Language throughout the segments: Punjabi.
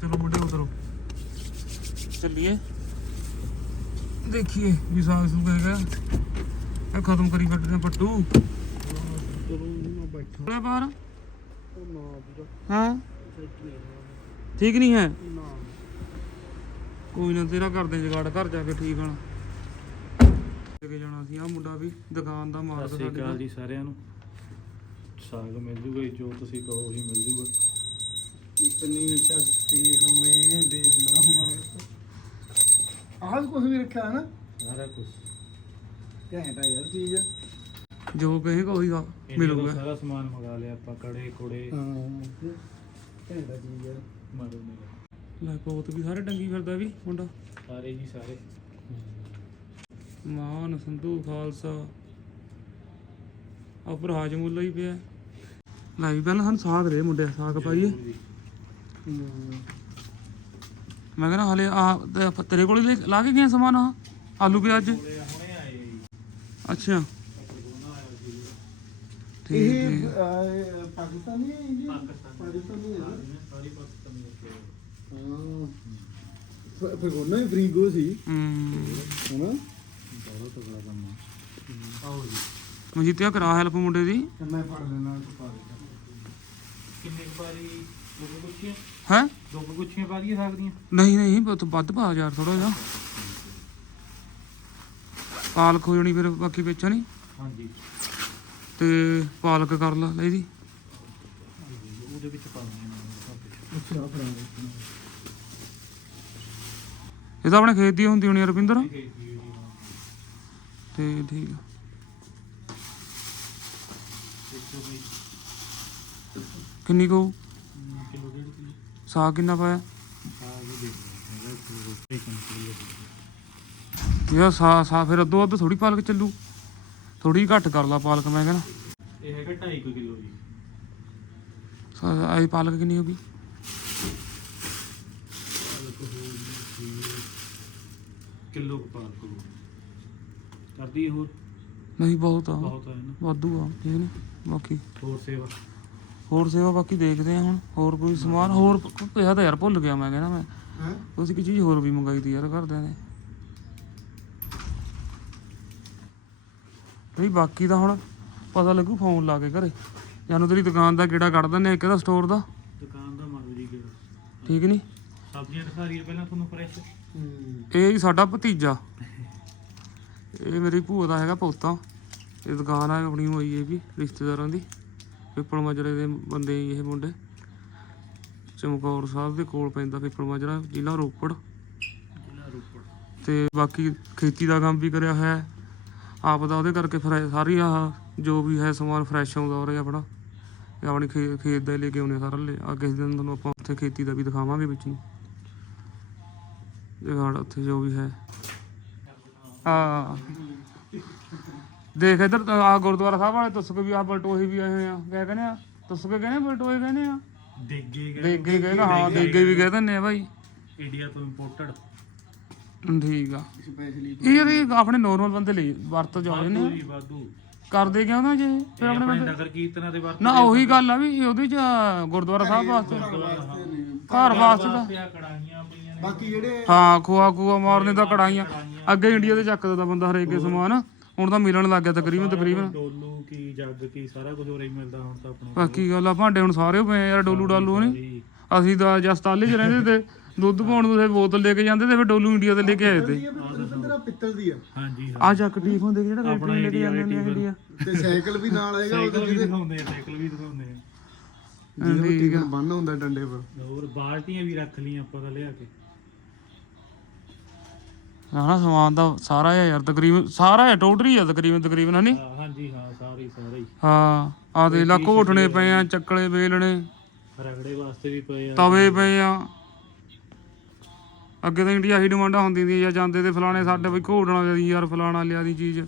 ਚਲੋ ਮੁੰਡੇ ਉਤਰੋ ਚੱਲੀਏ। ਦੇਖੀਏ ਵੀ ਸਾਗ ਸੂਗ ਹੈਗਾ। ਇਹ ਖਤਮ ਕਰੀ ਬੈਠੇ ਨੇ ਪੱਟੂ। ਚਲੋ ਮੈਂ ਬੈਠਾ। ਬਾਹਰ। ਉਹ ਨਾ ਵੀਰਾ ਹਾਂ? ਠੀਕ ਨਹੀਂ ਹੈ? ਨਾ। ਕੋਈ ਨਾ ਤੇਰਾ ਕਰਦੇ ਜਗਾੜ ਘਰ ਜਾ ਕੇ ਠੀਕ ਹਣ ਕੇ ਜਾਣਾ ਸੀ ਆ ਮੁੰਡਾ ਵੀ ਦੁਕਾਨ ਦਾ ਮਾਲਕ ਸਤਿ ਸ਼੍ਰੀ ਸਾਡੇ ਅਕਾਲ ਦਾ ਜੀ ਸਾਰਿਆਂ ਨੂੰ। ਸਾਗ ਮਿਲ ਜੂਗਾ ਜੀ, ਜੋ ਤੁਸੀਂ ਕਹੋ ਉਹੀ ਮਿਲ ਜੂਗਾ। ਇਤਨੀ ਸ਼ਕਤੀ ਹਮੇ ਦੇਨਾ ਮਾਤਾ ਆਹ ਕੁਝ ਵੀ ਰੱਖਿਆ ਹੈ ਨਾ ਸਾਰਾ ਕੁਝ ਘੈਂਟ ਆ ਯਾਰ ਚੀਜ਼ ਜੋ ਕਹੇਗਾ ਉਹੀ ਗਾ- ਮਿਲੂਗਾ ਸਾਰਾ ਸਮਾਨ ਮੰਗਾ ਲਿਆ ਆਪਾਂ ਕੜੇ ਕੁੜੇ ਹਾਂ ਘੈਂਟ ਆ ਚੀਜ਼ ਯਾਰ ਮਾਰੋ ਮੇਰੇ ਲੈ ਕੋਤ ਵੀ ਸਾਰੇ ਡੰਗੀ ਫਿਰਦਾ ਵੀ ਮੁੰਡਾ ਸਾਰੇ ਜੀ ਸਾਰੇ ਮਾਨ ਸੰਧੂ ਖਾਲਸਾ ਉਪਰ ਹਾਜਮੁੱਲਾ ਹੀ ਪਿਆ ਲੈ ਵੀ ਪਹਿਲਾਂ ਸਾਨੂੰ ਸਾਗ ਦੇ ਮੁੰਡੇ ਸਾਗ ਪਾਈਏ ਹੂੰ ਮੈਂ ਕਹਿੰਦਾ ਹਲੇ ਆ ਤੇ ਤੇਰੇ ਕੋਲ ਹੀ ਲੈ- ਲਾ ਕੇ ਗਏ ਸਮਾਨ ਆ ਆਲੂ ਪਿਆਜ਼? ਹੁਣੇ ਆਏ ਜੀ। ਅੱਛਾ। ਦੋਨਾਂ ਆਇਆ ਸੀ ਠੀਕ ਇਹ ਠੀਕ। ਅਹ, ਪਾਕਿਸਤਾਨੀ ਹੈ ਇੰਡੀਆ ਪਾਕਿਸਤਾਨੀ। ਪਾਕਿਸਤਾਨੀ ਹੈ ਨਾ? ਸਾਰੀ ਪਾਕਿਸਤਾਨੀ ਰੱਖੇ ਹਾਂ। ਫਿਰ- ਫਿਰ ਉਹਨਾਂ ਹੀ ਫ੍ਰੀ ਗੋ ਸੀ। ਹੂੰ। ਹਨਾ? ਬਹੁਤ ਤਗੜਾ ਕੰਮ ਆ ਆਓ ਜੀ। ਮਜੀਤਿਆ ਕਰਾ ਹੈਲਪ ਮੁੰਡੇ ਦੀ। ਤੇ ਮੈਂ ਫੜ ਲੈਣਾ ਤੂੰ ਪਾ ਦੇ। ਕਿੰਨੇ ਕੁ ਵਾਰੀ ਦੋ ਕੁ ਗੁੱਛੀਆਂ ਹੈ? ਦੋ ਗੁੱਛੀਆਂ ਪਾ ਦਈਏ ਸਾਗ ਦੀਆਂ? ਨਹੀਂ ਨਹੀਂ ਬਹੁਤ ਵੱਧ ਪਾ ਯਾਰ ਥੋੜਾ ਜਿਹਾ। ਪਾਲਕ ਹੋ ਜਾਣੀ ਫਿਰ ਬਾਕੀ ਵੇਚਾ ਨਹੀਂ ਹਾਂਜੀ। ਤੇ ਪਾਲਕ ਕਰ ਲਾ ਲੈ ਦੀ। ਉਹਦੇ ਵਿੱਚ ਪਾ ਅੱਛਾ ਫੜਾ ਇਹ ਤਾਂ ਆਪਣੇ ਖੇਤ ਦੀ ਹੁੰਦੀ ਹੋਣੀ ਆ ਰਵਿੰਦਰ ਤੇ ਠੀਕ ਆ। ਕਿੰਨੀ ਕੋ ਕਿਲੋ ਡੇਢ ਕਿਲੋ ਸਾਗ ਕਿੰਨਾ ਪਾਇਆ? ਸਾਗ ਦੇ ਹੈਗਾ ਕੋਈ ਰੋਟੀ ਕੰਪਲੀ ਹੈ ਯਾ ਸਾ ਸਾ ਫਿਰ ਅੱਧੋ ਅੱਧ ਥੋੜੀ ਪਾਲਕ ਚੱਲੂ। ਥੋੜੀ ਘੱਟ ਕਰ ਲਾ ਪਾਲਕ ਮੈਂ ਕਹਿੰਦਾ। ਇਹ ਹੈਗਾ 2.5 ਕਿਲੋ ਜੀ। ਸਾ- ਆਈ ਪਾਲਕ ਕਿੰਨੀ ਹੋ ਗਈ? ਕਿਲੋ ਪਾ ਕਰੋ ਕਰਦੀ ਹੋਰ? ਨਹੀਂ ਬਹੁਤ ਆ। ਬਹੁਤ ਹੈ ਨਾ ਵਾਧੂ ਆ ਠੀਕ ਨੇ? ਬਾਕੀ। ਹੋਰ ਸੇਵਾ? ਹੋਰ ਸੇਵਾ ਬਾਕੀ ਦੇਖਦੇ ਆ ਹੁਣ ਹੋਰ ਕੋਈ ਸਮਾਨ ਹੋਰ ਪਿਆ ਤਾਂ ਯਾਰ ਭੁੱਲ ਗਿਆ ਮੈਂ ਕਹਿੰਦਾ ਮੈਂ। ਹੈ? ਤੁਸੀਂ ਕੀ ਚੀਜ਼ ਹੋਰ ਵੀ ਮੰਗਾਈ ਤੀ ਯਾਰ ਘਰਦਿਆਂ ਨੇ? ਨਹੀਂ ਬਾਕੀ ਤਾਂ ਹੁਣ ਪਤਾ ਲੱਗੂ ਫੋਨ ਲਾ ਕੇ ਘਰੇ। ਜਾਨੂੰ ਤੇਰੀ ਦੁਕਾਨ ਦਾ ਕਿਹੜਾ ਕੱਢ ਦਿੰਦੇ ਇੱਕ ਇਹਦਾ ਸਟੋਰ ਦਾ। ਦੁਕਾਨ ਦਾ ਮਾਰੋ ਜੀ ਕਿਹੜਾ ਠੀਕ ਨਹੀਂ ਸਬਜ਼ੀਆਂ ਦਿਖਾ ਰਹੀ ਪਹਿਲਾਂ ਤੁਹਾਨੂੰ ਫਰੈਸ਼ ਹੂੰ। ਇਹ ਹੀ ਸਾਡਾ ਭਤੀਜਾ। ਇਹ ਮੇਰੀ ਭੂਆ ਦਾ ਹੈਗਾ ਪੋਤਾ। ਇਹ ਦੁਕਾਨ ਆ ਆਪਣੀ ਹੋਈ ਇਹ ਵੀ ਰਿਸ਼ਤੇਦਾਰਾਂ ਦੀ। ਪਿੱਪਲ ਮਾਜਰੇ ਦੇ ਬੰਦੇ ਹੀ ਇਹ ਮੁੰਡੇ। ਚਮਕੌਰ ਸਾਹਿਬ ਦੇ ਕੋਲ ਪੈਂਦਾ ਪਿੱਪਲ ਮਾਜਰਾ ਜ਼ਿਲ੍ਹਾ ਰੋਪੜ। ਜ਼ਿਲ੍ਹਾ ਰੋਪੜ। ਤੇ ਬਾਕੀ ਖੇਤੀ ਦਾ ਕੰਮ ਵੀ ਕਰਿਆ ਹੋਇਆ। ਹੈ। ਆਪ ਦਾ ਉਹਦੇ ਕਰਕੇ ਫਰੈ- ਸਾਰੀ ਆਹ ਜੋ ਵੀ ਹੈ ਸਮਾਨ ਫਰੈਸ਼ ਆਉਂਦਾ ਉਰੇ ਆਪਣਾ। ਇਹ ਆਪਣੀ ਖੇਤ ਦਾ ਹੀ ਲੈ ਕੇ ਆਉਣੇ ਸਾਰਾ ਲੈ ਆ ਕਿਸੇ ਦਿਨ ਤੁਹਾਨੂੰ ਆਪਾਂ ਉੱਥੇ ਖੇਤੀ ਦਾ ਵੀ ਦਿਖਾਵਾਂਗੇ ਵਿੱਚ ਨੂੰ। ਜਗਾੜ ਉੱਥੇ ਜੋ ਵੀ ਹੈ। ਆ ਦੇਖ ਇਧਰ ਆ ਗੁਰਦੁਆਰਾ ਸਾਹਿਬ ਵਾਲੇ ਤੁਸਕ ਵੀ ਆ ਬਲਟੋਹੀ ਵੀ ਆਏ ਹੋਏ ਆ। ਕਿਆ ਕਹਿੰਦੇ ਆ? ਤੁਸਕ ਕਹਿੰਦੇ ਬਲਟੋਹੀ ਕਹਿੰਦੇ ਆ? ਦੇਗੇ ਦੇਗੇ ਕਹਿੰਦੇ ਹਾਂ ਦੇਗੇ ਵੀ ਕਹਿ ਦਿੰਦੇ ਆ ਭਾਈ ਇੰਡੀਆ ਤੋਂ ਇੰਪੋਰਟਡ ਠੀਕ ਆ। ਸਪੈਸ਼ਲੀ ਇਹ ਆਪਣੇ ਨਾਰਮਲ ਬੰਦੇ ਲਈ ਵਰਤ ਜਾਉਂਦੇ ਨੇ। ਵਾਧੂ ਕਰਦੇ ਕਿਉਂ ਨਾ ਜੇ? ਫਿਰ ਆਪਣੇ ਆਪਣੇ ਬੰਦੇ ਨਗਰ ਕੀਰਤਨਾਂ ਦੇ ਵਰਤ ਨਾ ਉਹੀ ਗੱਲ ਆ ਵੀ ਉਹਦੇ ਚ ਗੁਰਦੁਆਰਾ ਸਾਹਿਬ ਵਾਸਤੇ। ਘਰ ਵਾਸਤੇ ਤਾਂ ਪਿਆ ਕੜਾਹੀਆਂ ਪਈਆਂ ਨੇ। ਬਾਕੀ ਜਿਹੜੇ ਹਾਂ ਖੋਆ ਖੂਆ ਮਾਰਨੇ ਦਾ ਕੜਾਈਆਂ ਅੱਗੇ ਇੰਡੀਆ ਦੇ ਚੱਕਦਾ ਦਾ ਬੰਦਾ ਹਰੇਕ ਸਮਾਨ। ਹੁਣ ਤਾਂ ਮਿਲਣ ਲੱਗ ਗਿਆ ਤਕਰੀਬਨ ਤਕਰੀਬਨ। ਡੋਲੂ ਕੀ ਜੱਗ ਕੀ ਸਾਰਾ ਕੁਝ ਉਰੇ ਹੀ ਮਿਲਦਾ ਹੁਣ ਤਾਂ ਆਪਣੇ। ਬਾਕੀ ਗੱਲ ਆ ਭਾਂਡੇ ਹੁਣ ਸਾਰੇ ਪਏ ਯਾਰ ਡੋਲੂ ਡਾਲੂ ਨਹੀਂ ਜੀ ਅਸੀਂ ਤਾਂ ਜਸਤਾਲੇ 'ਚ ਰਹਿੰਦੇ ਤੇ ਦੁੱਧ ਪਾਉਣ ਨੂੰ ਤੇ ਬੋਤਲ ਲੈ ਕੇ ਜਾਂਦੇ ਤੇ ਫਿਰ ਡੋਲੂ ਇੰਡੀਆ ਤੇ ਲੈ ਕੇ ਆਏ ਤੇ। ਤੇਰਾ ਪਿੱਤਲ ਦੀ ਆ। ਹਾਂਜੀ ਹਾਂ ਆ ਚੱਕ ਟੀਫ ਹੁੰਦੇ ਜਿਹੜਾ ਬੈਟਰੀ ਲੈ ਕੇ ਜਾਂਦੇ ਨੇ ਇੰਡੀਆ। ਤੇ ਸਾਈਕਲ ਵੀ ਨਾਲ ਆਏਗਾ ਉਹਦੇ ਵੀ ਦਿਖਾਉਂਦੇ ਸਾਈਕਲ ਵੀ ਦਿਖਾਉਂਦੇ ਆ। ਜਿਹਦੇ ਟਿਕਨ ਬੰਨ ਹੁੰਦਾ ਡੰਡੇ ਪਰ। ਹੋਰ ਬਾਲਟੀਆਂ ਵੀ ਰੱਖ ਲਈਆਂ ਆਪਾਂ ਤਾਂ ਲਿਆ ਕੇ। ਹਨਾ ਸਮਾਨ ਦਾ ਸਾਰਾ ਆ ਯਾਰ ਤਕਰੀਬਨ ਸਾਰਾ ਆ ਟੋਟਲੀ ਆ ਤਕਰੀਬਨ ਤਕਰੀਬਨ ਹਨੀ ਹਾਂ, ਹਾਂਜੀ ਹਾਂ ਸਾਰੇ ਸਾਰੇ ਹੀ। ਹਾਂ ਆ ਦੇ ਲਾ ਘੋਟਣੇ ਪਏ ਆ ਚੱਕਲੇ ਵੇਲਣੇ। ਰਗੜੇ ਵਾਸਤੇ ਵੀ ਪਏ ਆ। ਤਵੇ ਪਏ ਆ। ਅੱਗੇ ਤਾਂ ਇੰਡੀਆ ਹੀ ਡਿਮਾਂਡਾਂ ਹੁੰਦੀ ਸੀ ਜਾਂ ਜਾਂਦੇ ਤੇ ਫਲਾਣੇ ਸਾਡੇ ਬਈ ਘੋਟਣਾ ਲਿਆਦੀ ਯਾਰ ਫਲਾਣਾ ਲਿਆ ਦੀ ਚੀਜ਼।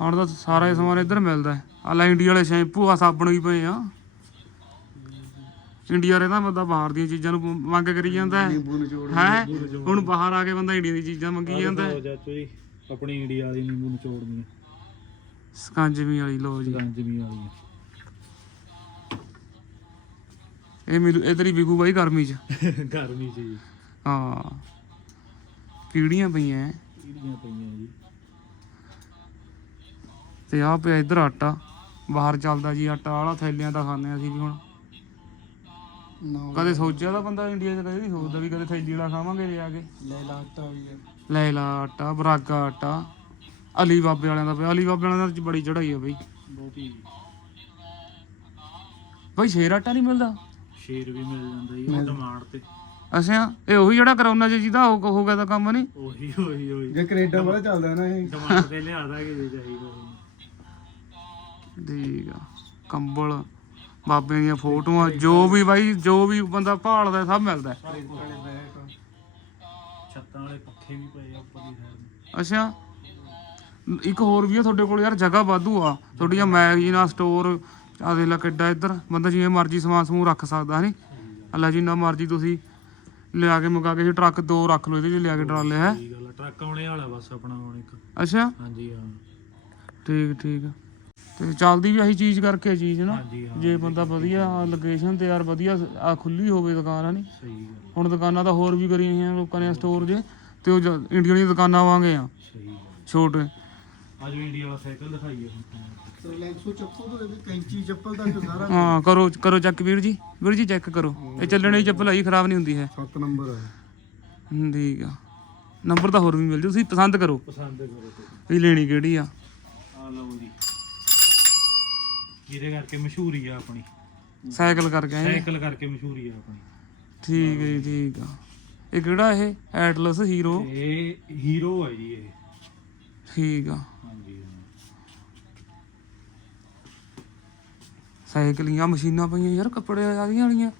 ਹੁਣ ਤਾਂ ਸਾਰਾ ਹੀ ਸਮਾਨ ਇੱਧਰ ਮਿਲਦਾ ਹੈ। ਆ ਲੈ ਇੰਡੀਆ ਵਾਲੇ ਸ਼ੈਂਪੂ ਆ ਸਾਬਣ ਵੀ ਪਏ ਆ। ਇੰਡੀਆ ਰਹਿੰਦਾ ਬੰਦਾ ਬਾਹਰ ਦੀਆਂ ਚੀਜ਼ਾਂ ਨੂੰ ਮੰਗ ਕਰੀ ਜਾਂਦਾ ਹੈ। ਨਿੰਬੂ ਨਿਚੋੜ ਹੈ? ਹੁਣ ਬਾਹਰ ਆ ਕੇ ਬੰਦਾ ਇੰਡੀਆ ਦੀ ਚੀਜ਼ਾਂ ਮੰਗੀ ਜਾਂਦਾ ਹੈ। ਹੋ ਚਾਚੂ ਜੀ ਆਪਣੀ ਇੰਡੀਆ ਵਾਲੀ ਨਿੰਬੂ ਨਿਚੋੜਨੀ ਸਕੰਜਵੀ ਵਾਲੀ ਲੋ ਜੀ। ਗੰਜਮੀ ਵਾਲੀ ਇਹ ਮਿਲੂ ਇਹ ਤੇਰੀ ਵਿਕੂ ਬਾਈ ਗਰਮੀ ਚ। ਗਰਮੀ ਚ ਜੀ। ਹਾਂ। ਕੀੜੀਆਂ ਪਈਆਂ ਐ। ਕੀੜੀਆਂ ਪਈਆਂ ਜੀ। ਤੇ ਆ ਪਿਆ ਇੱਧਰ ਆਟਾ। ਬਾਹਰ ਚੱਲਦਾ ਜੀ ਆਟਾ ਵਾਲਾ ਥੈਲਿਆਂ ਦਾ ਖਾਂਦੇ ਅਸੀਂ ਵੀ ਹੁਣ। ਨਾ। ਕਦੇ ਸੋਚਿਆ ਤਾਂ ਬੰਦਾ ਇੰਡੀਆ 'ਚ ਕਦੇ ਨਹੀਂ ਸੋਚਦਾ ਵੀ ਕਦੇ ਥੈਲੀ ਵਾਲਾ ਖਾਵਾਂਗੇ ਜਾ ਕੇ। ਲੈ ਲਾਟਾ ਵੀ ਹੈ ਲੈ ਲਾ ਆਟਾ ਬਰਾਗਾ ਆਟਾ ਅਲੀ ਬਾਬੇ ਵਾਲਿਆਂ ਦਾ ਪਿਆ। ਅਲੀ ਬਾਬੇ ਵਾਲਿਆਂ ਦਾ ਬੜੀ ਚੜਾਈ ਆ ਬਈ। ਬਹੁਤੀ। ਬਈ ਸ਼ੇਰ ਆਟਾ ਨਹੀਂ ਮਿਲਦਾ? ਸ਼ੇਰ ਵੀ ਮਿਲ ਜਾਂਦਾ ਜੀ ਉਹ ਡਿਮਾਂਡ ਤੇ। ਅੱਛਾ ਇਹ ਉਹੀ ਜਿਹੜਾ ਕਰੋਨਾ 'ਚ ਜਿਹਦਾ ਹੋ ਹੋ ਗਿਆ ਤਾਂ ਕੰਮ ਨਹੀਂ? ਉਹੀ ਉਹੀ ਉਹੀ। ਜੇ ਕੈਨੇਡਾ ਵਾਲਾ ਚੱਲਦਾ ਨਾ ਇਹ। ਡਿਮਾਂਡ ਤੇ ਲਿਆ ਦਾਂਗੇ ਜੇ ਚਾਹੀਦਾ। ਠੀਕ ਆ। ਕੰਬਲ। ਬਾਬੇ ਦੀਆਂ ਫੋਟੋਆਂ ਜੋ ਵੀ ਬਾਈ ਜੋ ਵੀ ਬੰਦਾ ਭਾਲਦਾ ਸਭ ਮਿਲਦਾ ਵਾਲੇ ਬੈਗ ਛੱਤਾਂ ਵਾਲੇ ਪੱਖੇ ਵੀ ਪਏ ਆ ਉੱਪਰ ਦੀ ਸਾਈਡ ਅੱਛਾ। ਇੱਕ ਹੋਰ ਵੀ ਆ ਤੁਹਾਡੇ ਕੋਲ ਯਾਰ ਜਗ੍ਹਾ ਵਾਧੂ ਆ। ਤੁਹਾਡੀਆਂ ਮੈਗਜ਼ੀਨਾਂ ਸਟੋਰ ਆ ਦੇ ਲਾ ਕਿੱਡਾ ਇੱਧਰ। ਬੰਦਾ ਜਿਵੇਂ ਮਰਜ਼ੀ ਸਮਾਨ ਸਮੂਹ ਰੱਖ ਸਕਦਾ ਹੈ ਅੱਲਾ ਜਿੰਨਾ ਮਰਜ਼ੀ ਤੁਸੀਂ ਲਿਆ ਕੇ ਮੁਕਾ ਕੇ ਟਰੱਕ ਦੋ ਰੱਖ ਲਓ ਇਹਦੇ 'ਚ ਲਿਆ ਕੇ ਟਰਾਲੇ ਹੈ? ਸਹੀ ਗੱਲ ਆ ਟਰੱਕ ਆਉਣੇ ਵਾਲਾ ਬਸ ਆਪਣਾ ਹੁਣ ਇੱਕ। ਅੱਛਾ। ਹਾਂਜੀ ਹਾਂ। ਠੀਕ ਠੀਕ। ਤੇ ਚੱਲਦੀ ਵੀ ਆਹੀ ਚੀਜ਼ ਕਰਕੇ ਚੀਜ਼ ਨਾ। ਹਾਂਜੀ ਹਾਂ ਜੇ ਬੰਦਾ ਵਧੀਆ ਲੋਕੇਸ਼ਨ ਤੇ ਯਾਰ ਵਧੀਆ ਆ ਖੁੱਲੀ ਹੋਵੇ ਦੁਕਾਨ ਹਨੀ ਸਹੀ ਗੱਲ ਹੁਣ ਦੁਕਾਨਾਂ ਤਾਂ ਹੋਰ ਵੀ ਕਰੀਆਂ ਹੋਈਆਂ ਲੋਕਾਂ ਨੇ ਸਟੋਰ ਜੇ ਤੇ ਉਹ ਜ- ਇੰਡੀਅਨ ਦੀਆਂ ਦੁਕਾਨਾਂ ਵਾਂਗੇ ਆ। ਸਹੀ ਗੱਲ ਛੋਟੇ। ਅੱਜ ਵੀ ਇੰਡੀਆ ਵਾਲਾ ਸਾਈਕਲ ਦਿਖਾਈਏ ਹੁਣ। ਰਿਲੈਕਸੋ ਚੱਪਲ ਤੋਂ ਇਹਦੀ ਕੈਂਚੀ ਚੱਪਲ ਤੱਕ ਸਾਰਾ ਹਾਂ ਕਰੋ ਕਰੋ ਚੈੱਕ ਵੀਰ ਜੀ। ਵੀਰ ਜੀ ਚੈੱਕ ਕਰੋ। ਇਹ ਚੱਲਣ ਵਾਲੀ ਚੱਪਲ ਆਈ ਖਰਾਬ ਨਹੀਂ ਹੁੰਦੀ ਹੈ। 7 ਨੰਬਰ ਹੈ ਹਮ, ਠੀਕ ਆ। ਨੰਬਰ ਤਾਂ ਹੋਰ ਵੀ ਮਿਲ ਜੂ ਤੁਸੀਂ ਪਸੰਦ ਕਰੋ। ਪਸੰਦ ਕਰੋ ਤੁਸੀਂ ਵੀ ਲੈਣੀ ਕਿਹੜੀ ਆ? ਆ ਲਓ ਜੀ। ਜਿਹਦੇ ਕਰਕੇ ਮਸ਼ਹੂਰੀ ਆ ਆਪਣੀ। ਸਾਈਕਲ ਕਰਕੇ ਆਏ? ਸਾਈਕਲ ਕਰਕੇ ਮਸ਼ਹੂਰੀ ਆ ਆਪਣੀ। ਠੀਕ ਹੈ ਜੀ ਠੀਕ ਆ। ਇਹ ਕਿਹੜਾ ਇਹ? ਐਟਲਸ ਹੀਰੋ ਇਹ ਹੀਰੋ ਹੈ ਜੀ ਇਹ। ਠੀਕ ਆ। ਹਾਂਜੀ ਸਾਈਕਲੀਆਂ ਮਸ਼ੀਨਾਂ ਪਈਆਂ ਯਾਰ ਕੱਪੜੇ ਆਦੀਆਂ ਵਾਲੀਆਂ।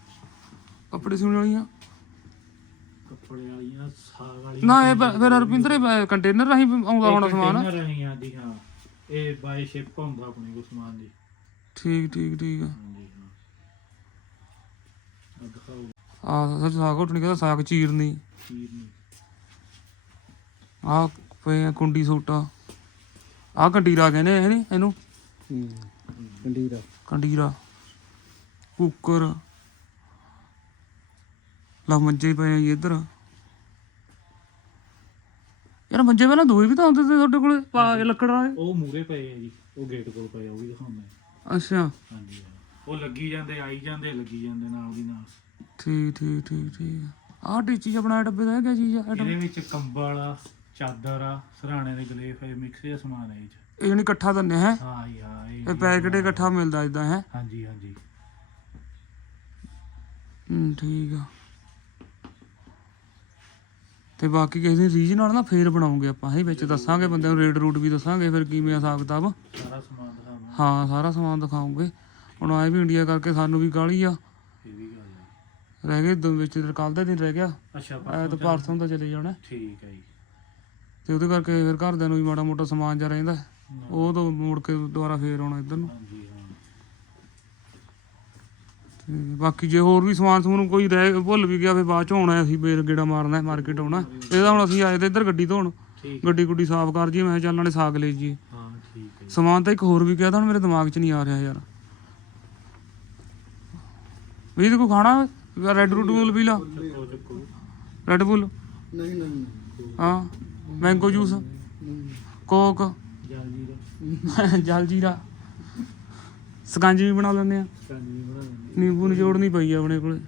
ਕੱਪੜੇ ਸਿਉਣ ਵਾਲੀਆਂ। ਕੱਪੜੇ ਵਾਲੀਆਂ ਸਾਗ ਵਾਲੀ ਨਾ ਇਹ ਬ- ਫਿਰ ਰੁਪਿੰਦਰ ਕੰਟੇਨਰ ਰਾਹੀਂ ਆਉਂਦਾ ਹੋਣਾ ਸਮਾਨ? ਰਹੀ ਹਾਂ ਜੀ ਹਾਂ। ਇਹ ਬਾਈ ਸ਼ਿਪ ਹੁੰਦਾ ਆਪਣੇ ਕੋ ਸਮਾਨ ਜੀ ਠੀਕ ਠੀਕ ਠੀਕ ਆ। ਹਾਂ। ਦਿਖਾਓ। ਆ ਸੱਚ ਸਾਗ ਘੁੱਟਣੀ ਕਹਿੰਦਾ ਸਾਗ ਚੀਰਨੀ। ਚੀਰ ਨਹੀਂ ਆ ਪਏ ਆ ਕੁੰਡੀ ਸੋਟਾ। ਆ ਕੰਡੀਰਾ ਕਹਿੰਦੇ ਇਹ ਨੀ ਇਹਨੂੰ? ਹੂੰ ਕੰਡੀਰਾ ਕੰਡੀਰਾ ਕੁੱਕਰ। ਲਾ ਮੰਜੇ ਪਏ ਆ ਜੀ ਇੱਧਰ। ਯਾਰ ਮੰਜੇ ਪਹਿਲਾਂ ਦੋਏ ਵੀ ਤਾਂ ਹੁੰਦੇ ਸੀ ਤੁਹਾਡੇ ਕੋਲੇ ਪਾ ਕੇ ਲੱਕੜ ਵਾਲੇ ਉਹ ਮੂਰੇ ਪਏ ਆ ਜੀ ਉਹ ਗੇਟ ਕੋਲ ਪਏ ਆ ਉਹ ਵੀ ਦਿਖਾਉਂਦਾ। ਅੱਛਾ। ਹਾਂਜੀ ਉਹ ਲੱਗੀ ਜਾਂਦੇ ਆਈ ਜਾਂਦੇ ਲੱਗੀ ਜਾਂਦੇ ਨਾਲ ਦੀ ਨਾਲ। ਠੀਕ ਠੀਕ ਠੀਕ ਠੀਕ। ਆਹ ਚੀਜ਼ ਬਣਾਇਆ ਡੱਬੇ ਦਾ ਹੈ ਕਿਆ ਚੀਜ਼ ਆ? ਇਹ ਇਹਦੇ ਵਿੱਚ ਕੰਬਲ ਆ ਚਾਦਰ ਆ ਸਰਾਣੇ ਦੇ ਗਲੇਫ ਹੈ ਮਿਕਸ ਜਿਹਾ ਸਮਾਨ ਹੈ ਇਹ 'ਚ। ਇਹ ਜਣੀ ਇਕੱਠਾ ਦੰਨੇ ਹੈ? ਹਾਂ ਜੀ ਹਾਂ ਇਹ ਇਹ ਪੈਕਟ ਇਕੱਠਾ ਮਿਲਦਾ ਇਦਾਂ ਹੈ? ਹਾਂਜੀ ਹਾਂਜੀ। ਹੂੰ ਠੀਕ ਆ। ਤੇ ਬਾਕੀ ਕਿਸੇ ਦੀ ਰੀਜ ਨਾਲ ਨਾ ਫੇਰ ਬਣਾਉਂਗੇ ਆਪਾਂ ਇਹ ਵਿੱਚ ਦੱਸਾਂਗੇ ਬੰਦੇ ਨੂੰ ਰੇਟ ਰੂਟ ਵੀ ਦੱਸਾਂਗੇ ਫਿਰ ਕਿਵੇਂ ਹਿਸਾਬ ਕਿਤਾਬ ਸਾਰਾ ਸਮਾਨ ਹਾਂ ਸਾਰਾ ਸਮਾਨ ਦਿਖਾਉਂਗੇ। ਹੁਣ ਆਏ ਵੀ ਇੰਡੀਆ ਕਰਕੇ ਸਾਨੂੰ ਵੀ ਗਾਲੀ ਆ। ਇਹ ਵੀ ਗੱਲ ਹੈ ਰਹਿ ਗਏ ਦੋ ਵਿੱਚ ਕੱਲ ਦਾ ਦਿਨ ਰਹਿ ਗਿਆ। ਅੱਛਾ ਐ ਤਾਂ ਪਰਸੋਂ ਦਾ ਚਲੇ ਜਾਣਾ। ਠੀਕ ਹੈ ਜੀ। ਤੇ ਉਹਦੇ ਕਰਕੇ ਫਿਰ ਘਰਦਿਆਂ ਨੂੰ ਵੀ ਮਾੜਾ ਮੋਟਾ ਸਮਾਨ ਜਾ ਰਹਿੰਦਾ। ਉਹ ਤਾਂ ਮੁੜ ਕੇ ਦੁਬਾਰਾ ਫੇਰ ਆਉਣਾ ਇੱਧਰ ਨੂੰ। ਹਾਂਜੀ ਹਾਂ। ਤੇ ਬਾਕੀ ਜੇ ਹੋਰ ਵੀ ਸਮਾਨ ਸਮੂਨ ਕੋਈ ਰਹਿ ਭੁੱਲ ਵੀ ਗਿਆ ਫਿਰ ਬਾਅਦ ਚ ਆਉਣਾ ਅਸੀਂ ਬੇਰ ਗੇੜਾ ਮਾਰਨਾ ਮਾਰਕੀਟ ਆਉਣਾ। ਇਹਦਾ ਹੁਣ ਅਸੀਂ ਆਏ ਤੇ ਇੱਧਰ ਗੱਡੀ ਧੋਣ। ਠੀਕ। ਗੱਡੀ ਗੁੱਡੀ ਸਾਫ਼ ਕਰ ਜੀ ਮੈਂ ਕਿਹਾ ਚੱਲ ਨਾਲੇ ਸਾਗ ਲੈ ਜੀ। ਸਮਾਨ ਤਾਂ ਇੱਕ ਹੋਰ ਵੀ ਕਿਹਾ ਤਾਂ ਹੁਣ ਮੇਰੇ ਦਿਮਾਗ 'ਚ ਨਹੀਂ ਆ ਰਿਹਾ ਯਾਰ। ਵੀ ਤੇ ਕੋ ਖਾਣਾ? ਰੈੱਡ ਰੂਟ ਬੁੱਲ ਪੀ ਲਾ। ਰੈੱਡ ਬੁੱਲ ਨਹੀਂ ਨਹੀਂ। ਹਾਂ। ਮੈਂਗੋ ਜੂਸ ਨਹੀਂ ਕੋਕ ਜਲ ਜੀਰਾ। ਸਕੰਜ ਵੀ ਬਣਾ ਲੈਂਦੇ ਆ। ਨਿੰਬੂ ਨਿਚੋੜ ਨਹੀਂ ਪਈ ਆਪਣੇ ਕੋਲੇ।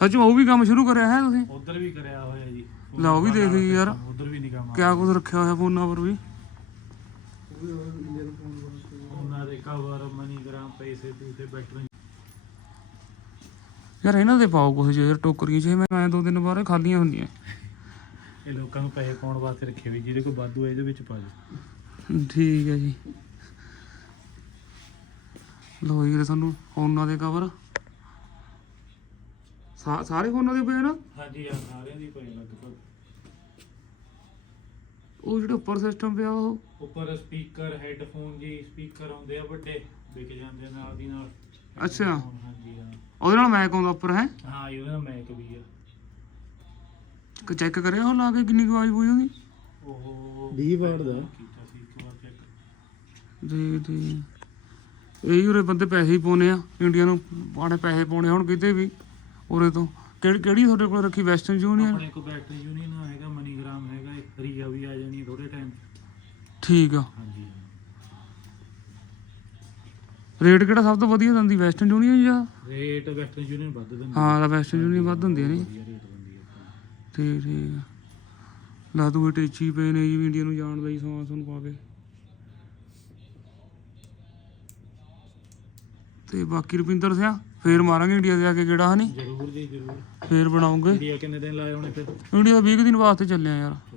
ਸੱਚ ਉਹ ਵੀ ਕੰਮ ਸ਼ੁਰੂ ਕਰਿਆ ਹੈ ਤੁਸੀਂ? ਉਧਰ ਵੀ ਕਰਿਆ ਹੋਇਆ ਜੀ। ਲੈ ਉਹ ਵੀ ਦੇਖ ਲਈ ਯਾਰ। ਉਧਰ ਵੀ ਨਿਗਾਹ ਮਾਰ ਕਿਆ ਕੁਝ ਰੱਖਿਆ ਹੋਇਆ ਫੋਨਾਂ ਪਰ ਵੀ ਉਹ ਵੀ ਇੰਡੀਅਨ ਫੋਨ ਵਾਸਤੇ ਉਹਨਾਂ ਦੇ ਕਵਰ ਮਨੀਗ੍ਰਾਮ ਪੈਸੇ ਪੂਸੇ ਬੈਟਰੀ ਯਾਰ ਇਹਨਾਂ ਦੇ ਪਾਓ ਕੁਝ ਯਾਰ ਟੋਕਰੀਆਂ 'ਚ ਮੈਂ ਆਇਆ ਦੋ ਦਿਨ ਬਾਅਦ ਖਾਲੀਆਂ ਹੁੰਦੀਆਂ। ਇਹ ਲੋਕਾਂ ਨੂੰ ਪੈਸੇ ਪਾਉਣ ਵਾਸਤੇ ਰੱਖੇ ਵੀ ਜਿਹਦੇ ਕੋਲ ਵਾਧੂ ਹੈ ਇਹਦੇ ਵਿੱਚ ਪਾ ਦੇ ਠੀਕ ਹੈ ਜੀ। ਲੋ ਜੀ ਸਾਨੂੰ ਫੋਨਾਂ ਦੇ ਕਵਰ ਸਾਰੇ ਫੋਨਾਂ ਦੇ ਪਏ ਨਾ? ਹਾਂਜੀ ਆ ਸਾਰਿਆਂ ਦੀ ਪਏ ਲਗਭਗ। ਉਹ ਜਿਹੜੇ ਉੱਪਰ ਸਿਸਟਮ ਪਿਆ ਉਹ? ਉੱਪਰ ਸਪੀਕਰ ਹੈੱਡਫੋਨ ਜੀ ਸਪੀਕਰ ਆਉਂਦੇ ਆ ਵੱਡੇ ਵਿਕ ਜਾਂਦੇ ਨਾਲ ਦੀ ਨਾਲ। ਅੱਛਾ। Headphone, ਹਾਂਜੀ ਹਾਂ। ਉਹਦੇ ਨਾਲ ਮੈਕ ਆਉਂਦਾ ਉੱਪਰ ਹੈ? ਹਾਂ ਇਹਦਾ ਨਾਲ ਮੈਕ ਵੀ ਆ। ਚੈੱਕ ਕਰਿਆ ਉਹ ਲਾ ਕੇ ਕਿੰਨੀ ਕੁ ਆਵਾਜ਼ ਪੂਈ ਉਹਦੀ? ਉਹ 20 ਵਾਟ ਦਾ। ਕੀਤਾ ਸੀ ਇੱਕ ਵਾਰ ਚੈੱਕ ਜੀ ਜੀ ਇਹੀ ਉਰੇ ਬੰਦੇ ਪੈਸੇ ਹੀ ਪਾਉਨੇ ਆ ਇੰਡੀਆ ਨੂੰ ਆਣੇ ਪੈਸੇ ਪਾਉਣੇ ਹੁਣ ਕਿਤੇ ਵੀ ਉਰੇ ਤੋਂ। ਕਿਹੜੀ ਕਿਹੜੀ ਤੁਹਾਡੇ ਕੋਲ ਰੱਖੀ ਵੈਸਟਰਨ ਯੂਨੀਅਨ ਆਪਣੇ ਕੋ ਬੈਟਰੀ ਯੂਨੀਅਨ ਹੈਗਾ ਹੈਗਾ ਰੀਆ ਵੀ ਆ ਜਾਣੀ ਥੋੜੇ ਟਾਈਮ ਠੀਕ ਆ। ਹਾਂਜੀ। ਰੇਟ ਕਿਹੜਾ ਸਭ ਤੋਂ ਵਧੀਆ ਦਿੰਦੀ ਵੈਸਟਰਨ ਯੂਨੀਅਨ ਜਾਂ? ਰੇਟ ਵੈਸਟਰਨ ਯੂਨੀਅਨ ਵੱਧ ਦਿੰਦੀ। ਹਾਂ ਦਾ ਵੈਸਟਰਨ ਯੂਨੀਅਨ ਵੱਧ ਹੁੰਦੀ ਨਹੀਂ ਵਧੀਆ ਰੇਟ ਦਿੰਦੀ ਹੈ ਠੀਕ ਠੀਕ ਆ। ਲਾ ਦੂਏ ਟੇਚੀ ਪਏ ਨੇ ਜੀ ਇੰਡੀਆ ਨੂੰ ਜਾਣ ਦਾ ਹੀ ਸਮਾਨ ਤੁਹਾਨੂੰ ਪਾ ਕੇ। ਤੇ ਬਾਕੀ ਰੁਪਿੰਦਰ ਸਿਆ ਫੇਰ ਮਾਰਾਂਗੇ ਇੰਡੀਆ ਦੇ ਆ ਕੇ ਕਿਹੜਾ ਹਨੀ? ਜ਼ਰੂਰ ਜੀ ਜ਼ਰੂਰ। ਫੇਰ ਬਣਾਉਂਗੇ। ਇੰਡੀਆ ਕਿੰਨੇ ਦਿਨ ਲਾਏ ਹੋਣੇ ਫਿਰ? ਇੰਡੀਆ 20 ਕੁ ਦਿਨ ਵਾਸਤੇ ਚੱਲਿਆ ਯਾਰ। ਹੈ ਹੈ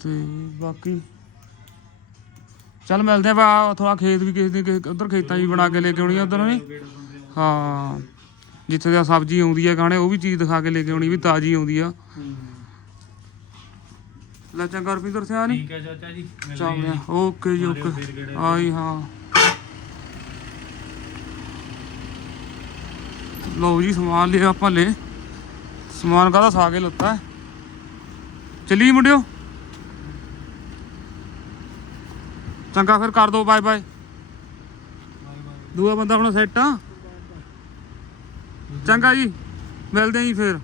ਤੇ ਬਾਕੀ ਚੱਲ ਮਿਲਦੇ ਆ ਬਾ ਥੋੜਾ ਖੇਤ ਵੀ ਕਿਸੇ ਦੇ ਕਿਸੇ ਉਧਰ ਖੇਤਾਂ ਵੀ ਬਣਾ ਕੇ ਲੈ ਕੇ ਆਉਣੀ ਆ ਉਧਰ ਆ ਹਾਂ ਜਿੱਥੇ ਦਾ ਸਬਜ਼ੀ ਆਉਂਦੀ ਆ ਗਾਣੇ ਉਹ ਵੀ ਚੀਜ਼ ਦਿਖਾ ਕੇ ਲੈ ਕੇ ਆਉਣੀ ਵੀ ਤਾਜ਼ੀ ਆਉਂਦੀ ਆ। ਲੈ ਚੰਗਾ ਰੁਪਿੰਦਰ ਸਿਆ ਨਹੀਂ ਠੀਕ ਹੈ ਚਾਚਾ ਜੀ ਮਿਲਦੇ ਚੱਲਦੇ ਹਾਂ ਆ ਜੀ। ਓਕੇ ਜੀ ਓਕੇ। ਆਈ ਹਾਂ। ਲਓ ਜੀ ਸਮਾਨ ਲਿਆ ਆਪਾਂ ਲੈ। ਸਮਾਨ ਕਾਹਦਾ ਸਾ ਕੇ ਲੱਤਾ? ਚੱਲੀ ਮੁੰਡਿਓ? ਚੰਗਾ ਫਿਰ ਕਰ ਦੋ ਬਾਏ ਬਾਏ ਦੂਆ ਬੰਦਾ ਹੁਣ ਸੈੱਟ ਆ। ਚੰਗਾ ਜੀ, ਮਿਲਦੇ ਆਂ ਜੀ ਫਿਰ।